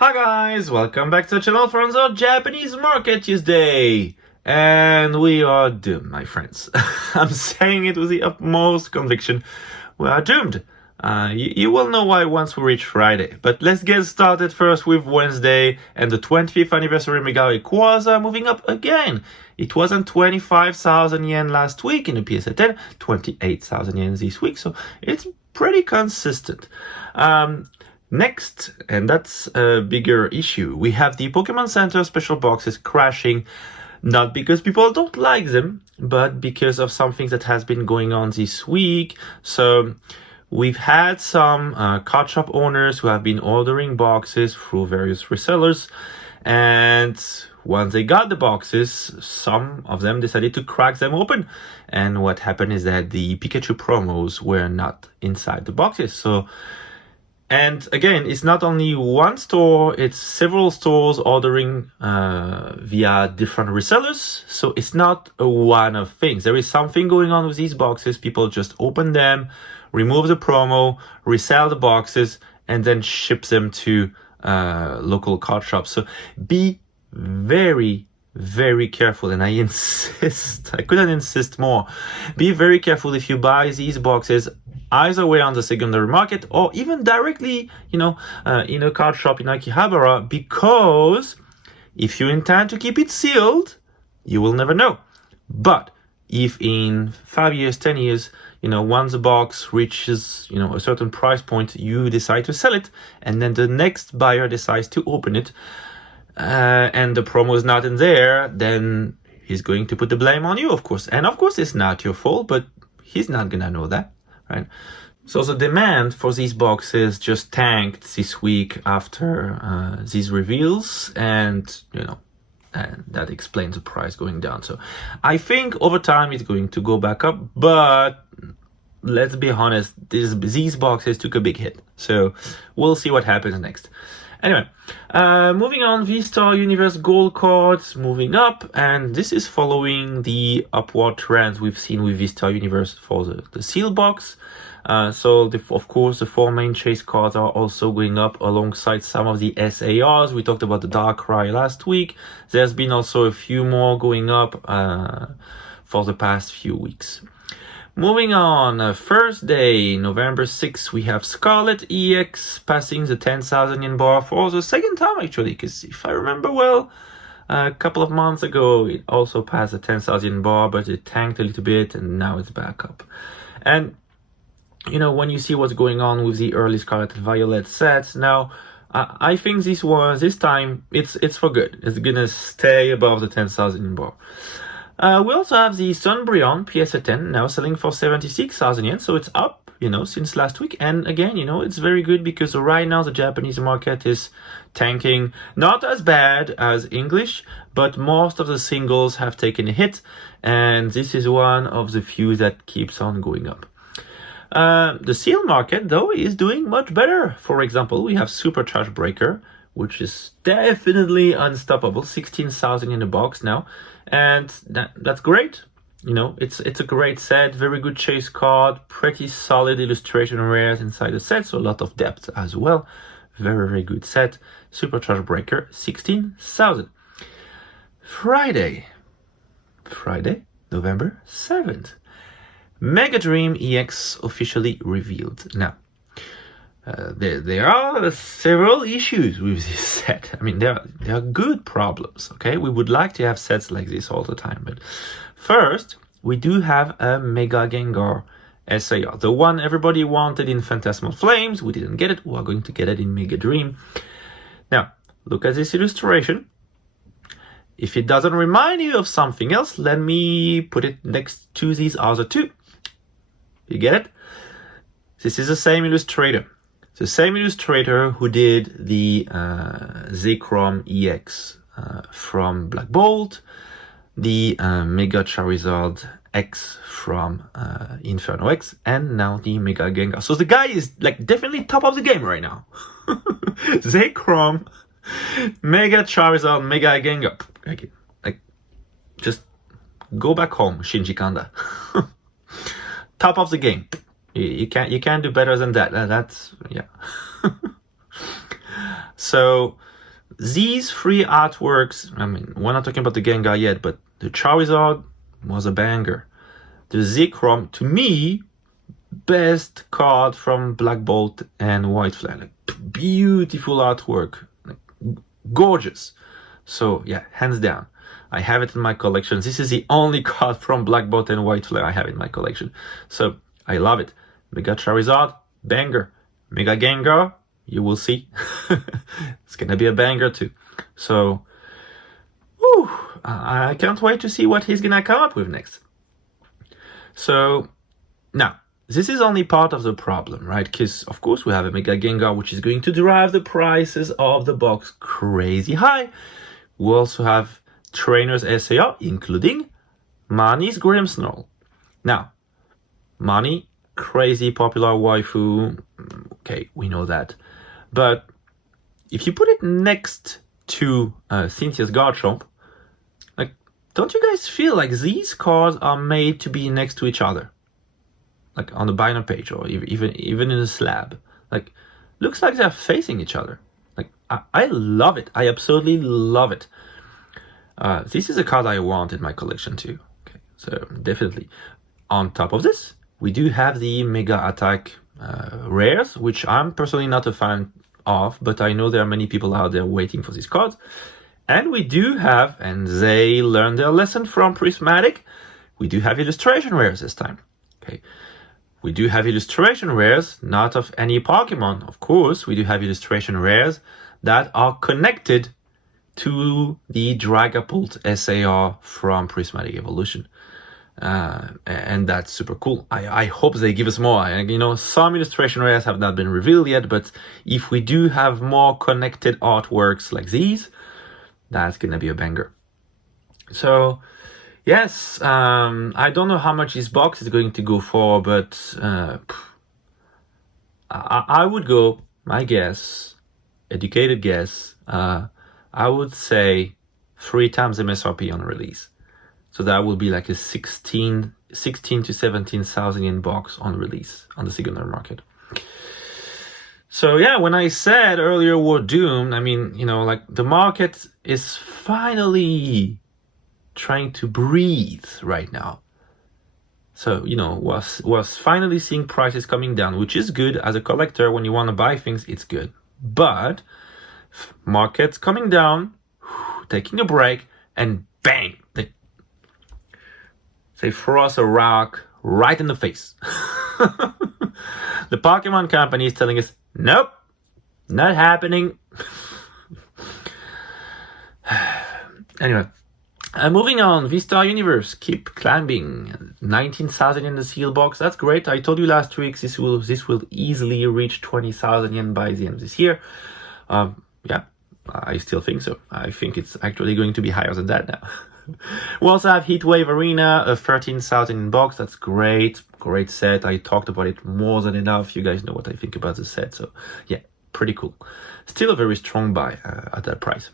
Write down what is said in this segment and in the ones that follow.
Hi guys, welcome back to the channel for our Japanese Market Tuesday. And we are doomed, my friends. I'm saying it with the utmost conviction. We are doomed. You will know why once we reach Friday. But let's get started first with Wednesday and the 25th anniversary Mega Rayquaza moving up again. It wasn't 25,000 yen last week in the PSA 10, 28,000 yen this week, so it's pretty consistent. Next, and that's a bigger issue, we have the Pokemon Center special boxes crashing, not because people don't like them, but because of something that has been going on this week. So we've had some card shop owners who have been ordering boxes through various resellers, and once they got the boxes, some of them decided to crack them open. And what happened is that the Pikachu promos were not inside the boxes. And again, it's not only one store, it's several stores ordering via different resellers. So it's not a one-off thing. There is something going on with these boxes. People just open them, remove the promo, resell the boxes, and then ship them to local card shops. So be very, very careful. And I insist, I couldn't insist more. Be very careful if you buy these boxes either way on the secondary market or even directly, in a card shop in Akihabara, because if you intend to keep it sealed, you will never know. But if in 5 years, 10 years, once the box reaches, a certain price point, you decide to sell it, and then the next buyer decides to open it, and the promo is not in there, then he's going to put the blame on you, of course. And of course, it's not your fault, but he's not gonna know that. Right. So the demand for these boxes just tanked this week after these reveals, and and that explains the price going down. So I think over time it's going to go back up, but let's be honest, these boxes took a big hit. So we'll see what happens next. Anyway, moving on, VSTAR Universe Gold cards moving up, and this is following the upward trends we've seen with VSTAR Universe for the seal box. Of course, the four main chase cards are also going up alongside some of the SARs. We talked about the Darkrai last week. There's been also a few more going up for the past few weeks. Moving on, first day, November 6th, we have Scarlet EX passing the 10,000 yen bar for the second time, actually, because if I remember well, a couple of months ago, it also passed the 10,000 bar, but it tanked a little bit, and now it's back up. And, when you see what's going on with the early Scarlet and Violet sets, now, I think this time, it's for good. It's gonna stay above the 10,000 bar. We also have the Sunbreon PSA 10 now selling for 76,000 yen, so it's up, since last week. And again, it's very good because right now the Japanese market is tanking, not as bad as English, but most of the singles have taken a hit, and this is one of the few that keeps on going up. The seal market, though, is doing much better. For example, we have Supercharge Breaker, which is definitely unstoppable, 16,000 in the box now. And that's great. It's a great set, very good chase card, pretty solid illustration rares inside the set, so a lot of depth as well. Very, very good set. Supercharge Breaker, 16,000. Friday, November 7th. Mega Dream EX officially revealed. Now, there are several issues with this set. I mean, there are good problems, okay? We would like to have sets like this all the time. But first, we do have a Mega Gengar SAR. The one everybody wanted in Phantasmal Flames. We didn't get it. We are going to get it in Mega Dream. Now, look at this illustration. If it doesn't remind you of something else, let me put it next to these other two. You get it? This is the same illustrator. The same illustrator who did the Zekrom EX from Black Bolt, the Mega Charizard X from Inferno X, and now the Mega Gengar. So the guy is definitely top of the game right now. Zekrom, Mega Charizard, Mega Gengar. Just go back home, Shinji Kanda. Top of the game. You can't do better than that. That's yeah. So these three artworks, I mean, we're not talking about the Gengar yet, but the Charizard was a banger. The Zekrom, to me, best card from Black Bolt and White Flare. Like, beautiful artwork, like, gorgeous. So yeah, hands down, I have it in my collection. This is the only card from Black Bolt and White Flare I have in my collection. So I love it. Mega Charizard, banger. Mega Gengar, you will see. It's gonna be a banger too. So, whew, I can't wait to see what he's gonna come up with next. So, now, this is only part of the problem, right? Because, of course, we have a Mega Gengar, which is going to drive the prices of the box crazy high. We also have Trainers SAR, including Marnie's Grimmsnarl. Now, Marnie, crazy popular waifu. Okay, we know that. But if you put it next to Cynthia's Garchomp, like, don't you guys feel like these cards are made to be next to each other? Like on the binder page or even in a slab. Like, looks like they're facing each other. Like, I love it. I absolutely love it. This is a card I want in my collection too. Okay, so definitely. On top of this, we do have the Mega Attack rares, which I'm personally not a fan of, but I know there are many people out there waiting for these cards. And we do have, and they learned their lesson from Prismatic, we do have illustration rares this time. Okay, we do have illustration rares, not of any Pokemon. Of course, we do have illustration rares that are connected to the Dragapult SAR from Prismatic Evolution. And that's super cool. I hope they give us more. You know, some illustration rares have not been revealed yet, but if we do have more connected artworks like these, that's gonna be a banger. So, yes, I don't know how much this box is going to go for, but I would go, my guess, educated guess, I would say 3 times MSRP on release. So that will be like a 16 to 17,000 yen box on release on the secondary market. So yeah, when I said earlier we're doomed, I mean, you know, like the market is finally trying to breathe right now. So, you know, was finally seeing prices coming down, which is good. As a collector, when you want to buy things, it's good. But markets coming down, taking a break, and bang, they throw us a rock right in the face. The Pokemon company is telling us, nope, not happening. Anyway, moving on, VSTAR Universe, keep climbing. 19,000 in the seal box, that's great. I told you last week this will easily reach 20,000 yen by the end of this year. Yeah, I still think so. I think it's actually going to be higher than that now. We also have Heatwave Arena, a 13,000 box. That's great. Great set. I talked about it more than enough. You guys know what I think about the set. So yeah, pretty cool. Still a very strong buy at that price.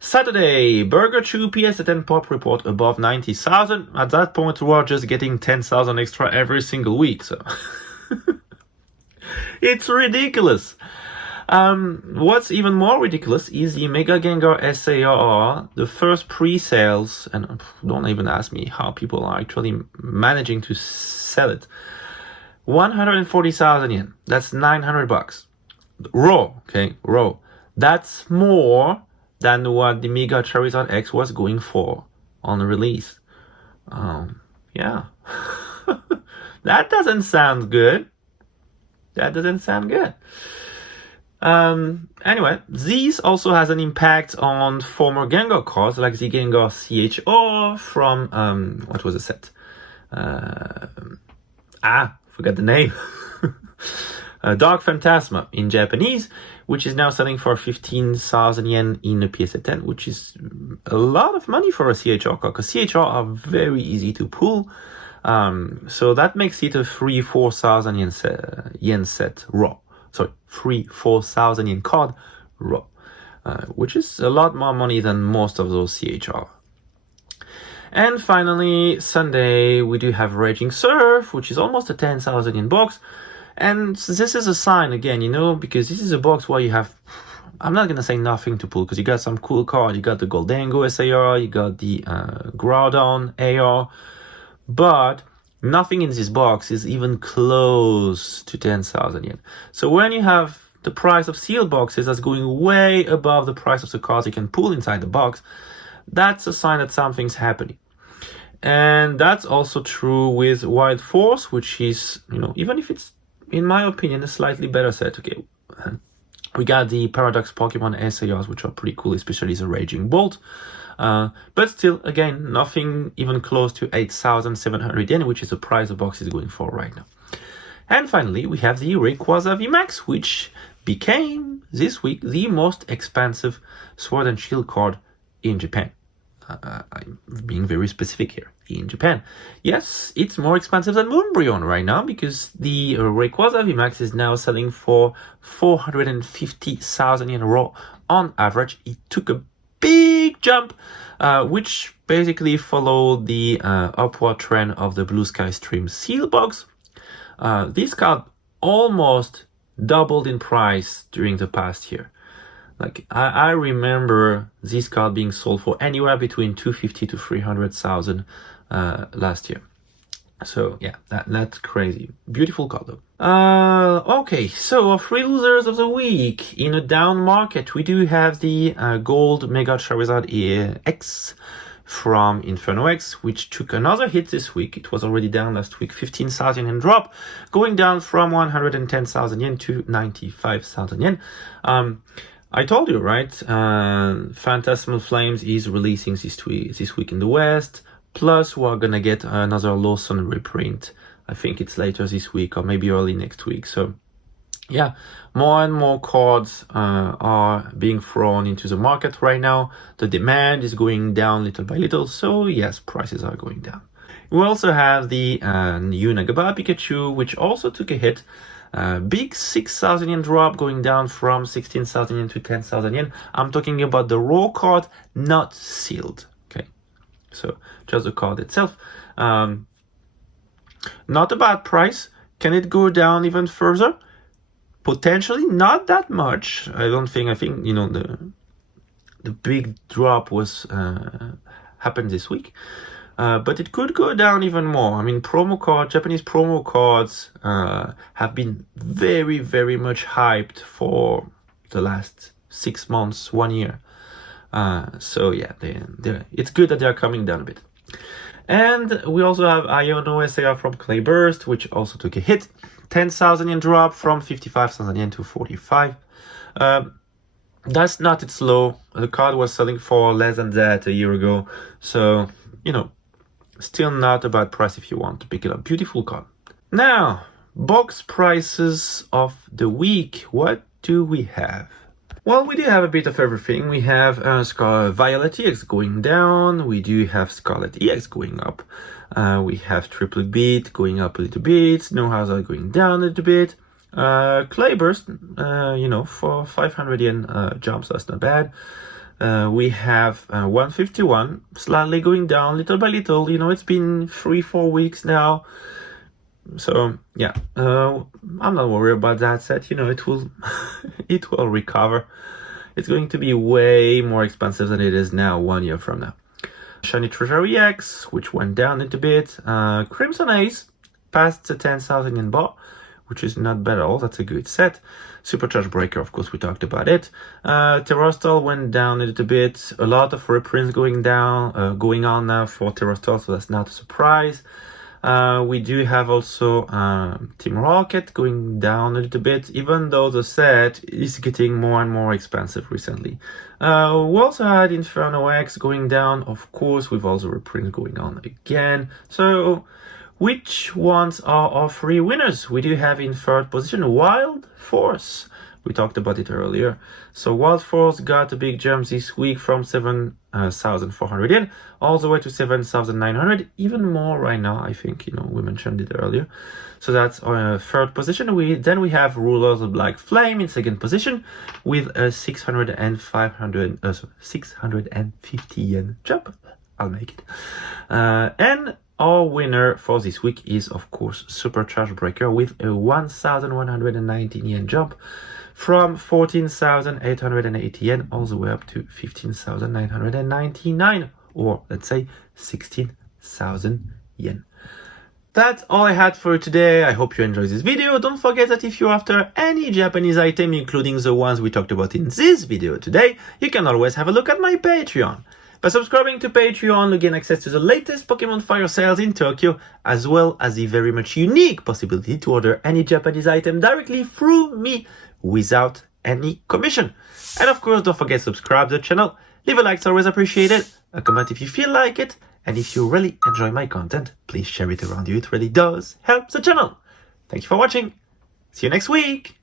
Saturday, Burger Chew PS10 Pop Report above 90,000. At that point, we're just getting 10,000 extra every single week. So it's ridiculous. What's even more ridiculous is the Mega Gengar SAR, the first pre-sales, and don't even ask me how people are actually managing to sell it. 140,000 yen. That's 900 bucks. Raw, okay, raw. That's more than what the Mega Charizard X was going for on the release. Yeah. That doesn't sound good. That doesn't sound good. Anyway, this also has an impact on former Gengar cards like the Gengar CHR from, what was the set? Forgot the name. Dark Phantasma in Japanese, which is now selling for 15,000 yen in a PS10, which is a lot of money for a CHR card, because CHR are very easy to pull. So that makes it a 3,000-4,000 yen set raw. Sorry, 3,000-4,000 yen card raw, which is a lot more money than most of those CHR. And finally, Sunday, we do have Raging Surf, which is almost a 10,000 yen box. And this is a sign, again, you know, because this is a box where you have I'm not gonna say nothing to pull, because you got some cool cards. You got the Goldango SAR, you got the Groudon AR, but nothing in this box is even close to 10,000 yen. So when you have the price of sealed boxes that's going way above the price of the cards you can pull inside the box, that's a sign that something's happening. And that's also true with Wild Force, which is, even if it's, in my opinion, a slightly better set. Okay, we got the Paradox Pokemon SARs, which are pretty cool, especially the Raging Bolt. But still, again, nothing even close to 8,700 yen, which is the price the box is going for right now. And finally, we have the Rayquaza VMAX, which became, this week, the most expensive Sword and Shield card in Japan. I'm being very specific here, in Japan. Yes, it's more expensive than Moonbryon right now, because the Rayquaza VMAX is now selling for 450,000 yen raw on average. It took a big jump, which basically followed the upward trend of the Blue Sky Stream Seal box. This card almost doubled in price during the past year. Like, I remember this card being sold for anywhere between 250 to 300,000 last year. So yeah, that's crazy. Beautiful card though. Okay, so our three losers of the week. In a down market, we do have the gold Mega Charizard EX from Inferno X, which took another hit this week. It was already down last week, 15,000 yen drop, going down from 110,000 yen to 95,000 yen. I told you, right? Phantasmal Flames is releasing this week in the West. Plus, we're gonna get another Lawson reprint. I think it's later this week or maybe early next week. So, yeah, more and more cards are being thrown into the market right now. The demand is going down little by little. So, yes, prices are going down. We also have the new Nagaba Pikachu, which also took a hit. Big 6,000 yen drop, going down from 16,000 yen to 10,000 yen. I'm talking about the raw card, not sealed. Okay, so just the card itself. Not a bad price. Can it go down even further? Potentially, not that much. I think the big drop was happened this week. But it could go down even more. I mean, Japanese promo cards have been very, very much hyped for the last 6 months, 1 year. So yeah, it's good that they are coming down a bit. And we also have Iono SAR from Clayburst, which also took a hit. 10,000 yen drop from 55,000 yen to 45. That's not its low. The card was selling for less than that a year ago. So, still not a bad price if you want to pick it up. Beautiful card. Now, box prices of the week. What do we have? Well, we do have a bit of everything. We have Scarlet Violet EX going down. We do have Scarlet EX going up. We have Triplet Beat going up a little bit. Snow Hazard going down a little bit. Clayburst, for 500 yen jumps, that's not bad. We have 151 slightly going down little by little. It's been 3-4 weeks now. So yeah, I'm not worried about that set. It will it will recover. It's going to be way more expensive than it is now 1 year from now. Shiny Treasure EX, which went down a little bit. Crimson Ace passed the 10,000 yen bar, which is not bad at all. That's a good set. Supercharge Breaker, of course, we talked about it. Terrastal went down a little bit. A lot of reprints going on now for Terrastal, so that's not a surprise. We do have also Team Rocket going down a little bit, even though the set is getting more and more expensive recently. We also had Inferno X going down, of course, with all the reprints going on again. So, which ones are our three winners? We do have in third position Wild Force. We talked about it earlier. So Wild Force got a big jump this week from 7,400 yen all the way to 7,900, even more right now, I think. We mentioned it earlier. So that's our third position. Then we have Rulers of Black Flame in second position with a 650 yen jump. I'll make it. And our winner for this week is, of course, Supercharge Breaker with a 1,119 yen jump from 14,880 yen all the way up to 15,999, or let's say 16,000 yen. That's all I had for you today. I hope you enjoyed this video. Don't forget that if you're after any Japanese item, including the ones we talked about in this video today, you can always have a look at my Patreon. By subscribing to Patreon, you gain access to the latest Pokemon Fire sales in Tokyo, as well as the very much unique possibility to order any Japanese item directly through me without any commission. And of course, don't forget to subscribe to the channel. Leave a like, it's always appreciated. A comment if you feel like it. And if you really enjoy my content, please share it around you. It really does help the channel. Thank you for watching. See you next week.